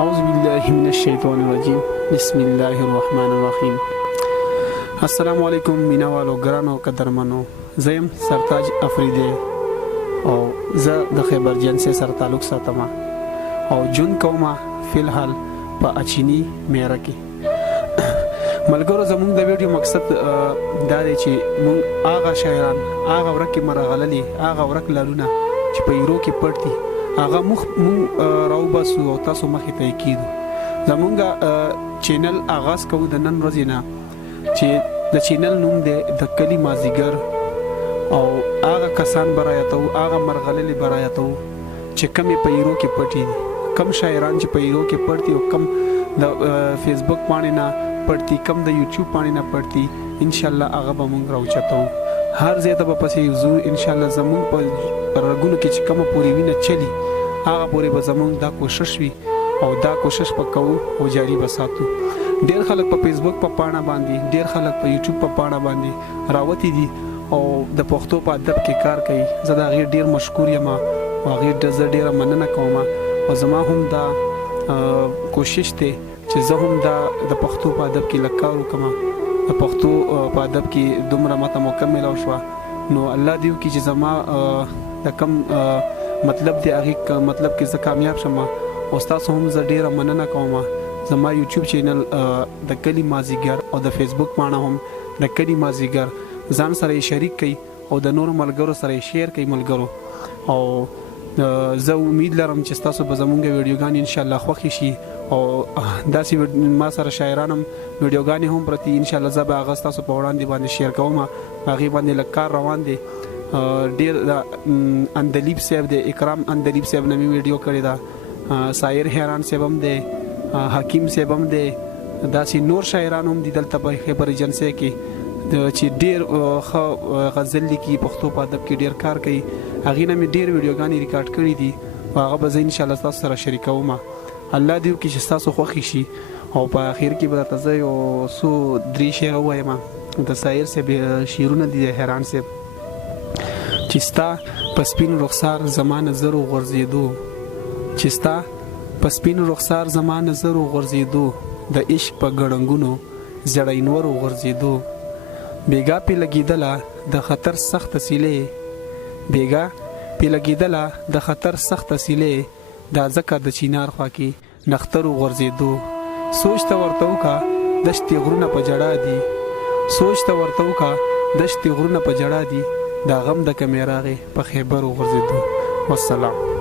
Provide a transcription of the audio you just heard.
اعوذ بالله من الشیطان الرجیم بسم الله الرحمن الرحیم. السلام علیکم مینوالو ګرانو قدرمنو، زیم سرتاج افریدی او زه د خیبر جنسي سره تعلق ساتم او جون کومه فلحال په اچینی میرا کې. ملګرو زموږ د ویډیو مقصد دا دی چې موږ هغه شاعران هغه ورکه مرغللی هغه ورک لالونه چې په ایرو کې پړتي هغه مخ راو باسو او تاسو مخې ته کیدو. زمونږ چینل آغاز کوو د نن ورځې نه چې د چینل نوم دی د کلی مازیګر او هغه کسان برایتو هغه مرغللی برایتو چې کمی په ایرو کې پټي دي، کم شاعران چې په ایرو کې پړتي او کم د فیسبوک باندې نه پړتي، کم د یوټیوب باندې نه پړتي. ان شاء الله هغه به مونږ راوچتو هر ځای ته به پسې یوزو. ان شاء الله زمونږ په رګونو کې چې کومه پوری وینه چلی هغه پوری به زمونږ دا کوشش وي او دا کوشش وکړو او جاری وساتو. ډیر خلک په فیسبوک په پاڼه باندې، ډیر خلک په یوټیوب په پاڼه باندې راوتی دي او د پښتو په ادب کې کار کوي. زه دا غیر ډیر مشکور یم او غیر ډیر مننه کوم او زما هم دا کوشش ته چې زه هم دا د پښتو په ادب کې لکار وکم، د پښتو په ادب کې دومره ماته مکمل او شو. نو الله دیو کې چې زما د کم مطلب دی هغه مطلب کې زه کامیاب شم او تاسو هم زه ډیره مننه کوم. زما یوټیوب چینل د کلی مازیګر او د فیسبوک باندې هم د کلی مازیګر ځان سره شریک کړئ او د نور ملګرو سره شیر کړئ ملګرو. او زه امید لرم چې تاسو به زموږ ویډیوګان ان شاء الله خوښ شي او داسې ما سره شاعرانم ویډیوګان هم پرتی ان شاء الله زه به هغه تاسو په وړاندې باندې شیر کوم. هغه باندې لکار روان دي ډیر اندلیب صاحب د اکرام اندلیب صاحب نوی ویډیو کړی دا، سایر حیران صاحب هم دی، حکیم صاحب هم دی، داسې نور شاعران هم دي دلته په خیبر جنسي کې چې ډیر غزل لیکي، پښتو په ادب کې ډیر کار کوي. هغه نه مې ډیر ویډیوګانې ریکارډ کړې دي او هغه به ان شاء الله تاسو سره شریکوم. الله دې وکړي چې تاسو خوښ شي او په اخر کې به تاسو یو سو درې شعر وایم. د سایر صاحب شعرونه دي حیران صاحب چې ستا پسپین رخسار زمان زرو غرزیدو، چې ستا پسپین رخسار زمان زرو غرزیدو، د عشق په ګړنګونو زړینورو غرزیدو. بیګا پی لګیدله د خطر سخت سیلې، بیګا پی لګیدله د خطر سخت سیلې، دا ځکه د چینار خوا کې نخترو غرزیدو. سوچ ته ورته وکا دشتي غرونه په جړا دي، سوچ ته ورته وکا دشتي غرونه په جړا دي، دا غم د کمیراغه په خیبر غرزیدو. والسلام.